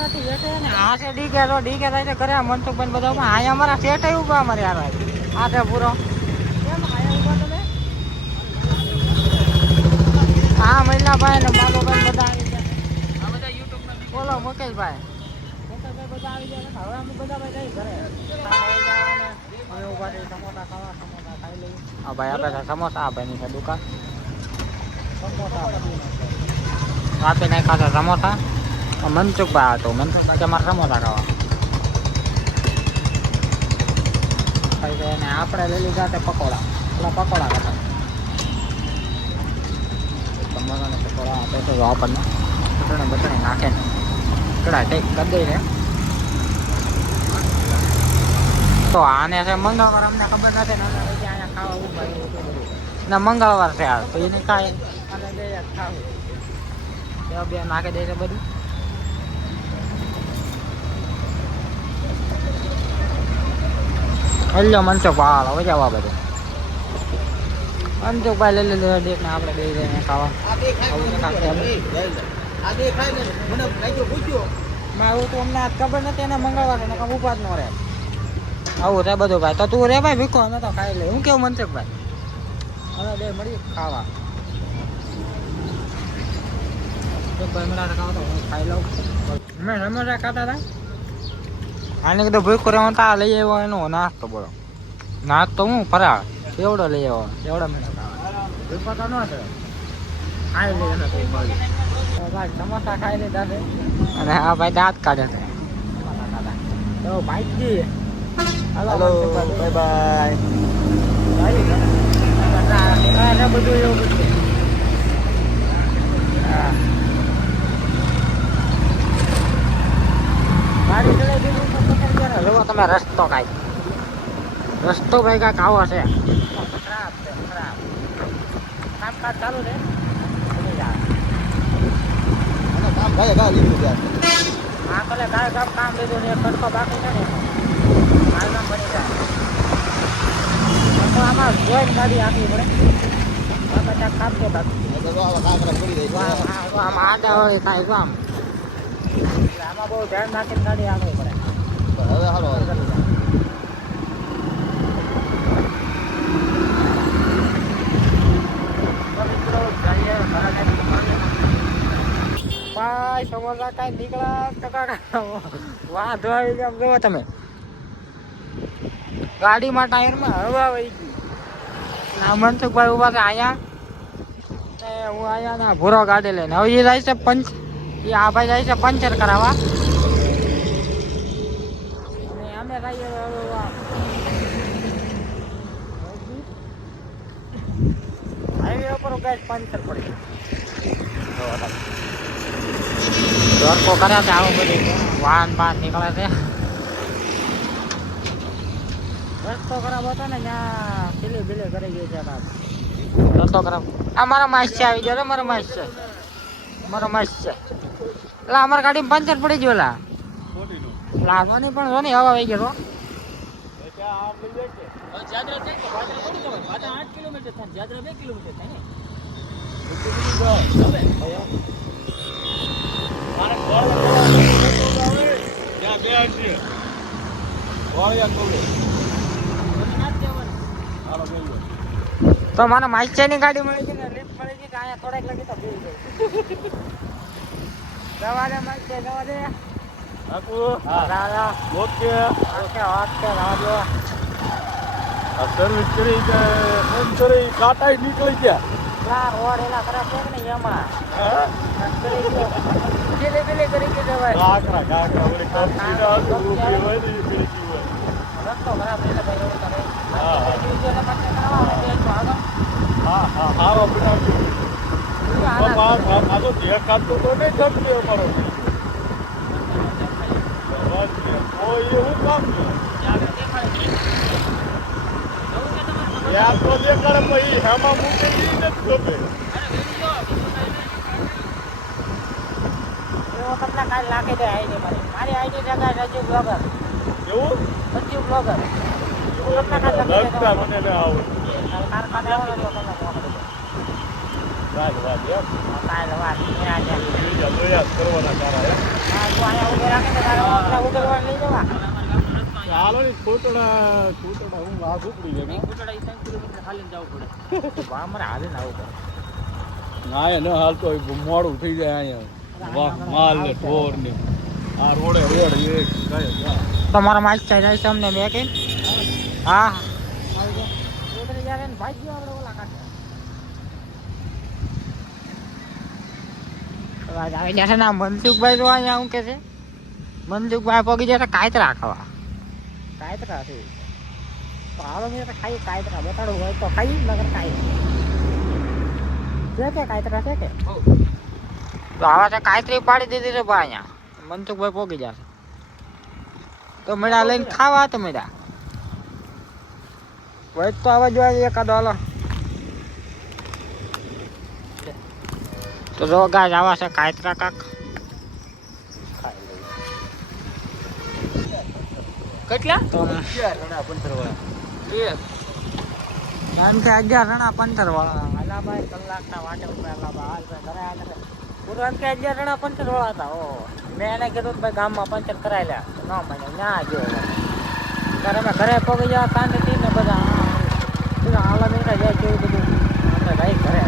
નથી એટલે ને આ છે ડી કે થાય છે કરે મનસુખભાઈ બધા આયા અમારા શેઠ ઉભા અમારે યાર આ છે પૂરો કેમ આયા ઉભા તમે હા મહિલાભાઈ ને બાબુભાઈ બધા આવી ગયા આ બધા યુટ્યુબ માં બોલો મુકેશભાઈ બધા આવી ગયા હવે અમે બધા ભાઈ જઈ ઘરે હવે ઉભા રહી સમોસા ખાઈ લઈએ હા ભાઈ આપે સમોસા આ ભાઈની છે દુકાન સમોસા આપી નાખ્યા છે સમોસા મનસુખભાઈ હતો મનસુખભાઈ કે મારે સમોસા ખાવા આપણે લઈ લીધા તે પકોડા પેલા પકોડા હતા સમોસા ને પકોડા આપે છે આપણને બટણે નાખે ને કડા ટેક કરી દઈ ને તો આને છે મંગળવાર અમને ખબર નથી ને અહીંયા ખાવા ઉભા ના મંગળવાર છે આ તો એને ખાય અને બે ખાવું બે નાખી દે છે બધું હલ્લો મનસુખભાઈ હવે જવા બધું મનસુખભાઈ લઈ લીધું દેખ ને આપણે બે જઈને ખાવા આવું તો અમને ખબર નથી એને મંગળવાર ને ઉભા જ ન રહે આવું રે બધું ભાઈ તો તું રે ભાઈ ભીખો અમે તો ખાઈ લે હું કેવું મનસુખભાઈ હવે બે મળી ખાવા ખાઈ લઉં મેં સમોસા ખાતા હતા આને કીધું ભીખો રે હું તા લઈ આવ્યો એનો નાસ્તો બોલો નાસ્તો હું ફરાળ એવડો લઈ આવ્યો એવડો મેં ભીખો તો ન છે ખાઈ લઈએ ભાઈ સમોસા ખાઈ લીધા છે અને હા ભાઈ દાંત કાઢે છે તો ભાઈજી હલો બાય બાય બધું એવું બધું ગાડી ચલાવી દીધું જોવો તમે રસ્તો કાંઈ રસ્તો ભાઈ કાંઈક આવો છે ખરાબ છે ખરાબ કામકાજ ચાલુ છે કામ ગાય લીધું ત્યાં હા ભલે ગાય કામ લીધું ને ખર્ચો બાકી છે ને હાલમાં બની જાય તો આમાં જોઈને ગાડી આપવી પડે બધા કાપશે બાકી આમાં આડા વાળી થાય તો આમ આમાં બહુ ધ્યાન નાખીને ગાડી આપવી પડે હવે હાલો ભાઈ સમોસા કાંઈ નીકળ્યા ટકા વાંધો આવી ગયા જોવો તમે ગાડીમાં ટાયરમાં હવા વહી ગઈ ના મનસુખભાઈ ઉભા છે અહીંયા હું અહીંયા ના ભૂરો ગાડી લઈને હવે એ જાય છે એ આ ભાઈ જાય છે પંચર કરાવવા અને અમે જઈએ હાઈવે ઉપર ગાડી પંચર પડી દોરકો કરે છે આવું બધું વાહન બહાર નીકળે છે રસ્તો ખરાબ હતો ને ત્યાં પીલી બિલી કરી ગઈ છે રસ્તો ખરાબ આ મારો માસ છે આવી ગયો મારો માસ છે એટલે અમારી ગાડી પંચર પડી ગયો લાગવાની પણ જો ને હવા આવી ગયો તો મને માઇચેની ગાડી મળી ગઈ ને લિફ્ટ મળી ગઈ કે અહીંયા થોડાક લગી તો ભીડ ગઈ જવા દે માઇચે જવા દે બાપુ હા ઓકે ઓકે ઓકે રાજો સર્વિસ કરી કે ફોન કરી કાટાઈ નીકળી ગયા રોડ એલા ખરાબ છે ને એમાં પેલી કરી કે જવાય કાકરા ઓલી કંપની ના રૂપિયા હોય ને પેલી હોય રસ્તો ખરાબ એટલે ભાઈ રોડ કરે હા હારો બનાવજો આ તો જે કાઢતો તો નહીં જમશે અમારો એવું કામ યાર તો દેખાડે પછી હેમાં મૂકેલી નથી ગમે તમને કાલ નાખી દે આઈડી મારી આઈડી જગા રજુ બ્લોગર એવું રજુ બ્લોગર મને ના આવું કારખાને આવો તો તમને વાત વાત કરવાના કારા ચાલો ને છૂટડા હું આ ઝૂપડી છે અમારે હાલે ને આવું ના એ ન હાલતો મોડું થઈ જાય અહીંયા વાહ માલ ને ઢોર ને આ રોડે રેડ એક તમારા માઇક ચાઈ જાય છે અમને મેં કે હા મનસુખભાઈ તો અહીંયા શું કે છે મનસુખભાઈ પગી જશે કાયતરા ખાવા કાયતરા છે તો હાલો મેં ખાઈ કાયતરા બતાડું હોય તો ખાઈ નગર ખાઈ છે કે કાયતરા છે કે તો આવા છે કાયતરી પાડી દીધી છે ભાઈ અહીંયા મનસુખભાઈ પોગી જશે તો મેળા લઈને ખાવા તો મેળા વૈદ તો આવા જોઈએ એકાદો હાલો તો જો ગાજ આવા છે કાયતરા કાક કેટલા તો 11 રણા 15 વાળા આલા ભાઈ કલાકના વાટે ઉભેલા હાલ ભાઈ ઘરે આલે પૂરો એમ કે 11 રણા 15 વાળા હતા ઓ મેં એને કીધું ભાઈ ગામમાં પંચર કરાવી લે ના મને ના જો ત્યારે મેં ઘરે પગી જવા શાંતિથી ને બધા હાલા મેં જાય કેવું બધું આપણે ભાઈ ઘરે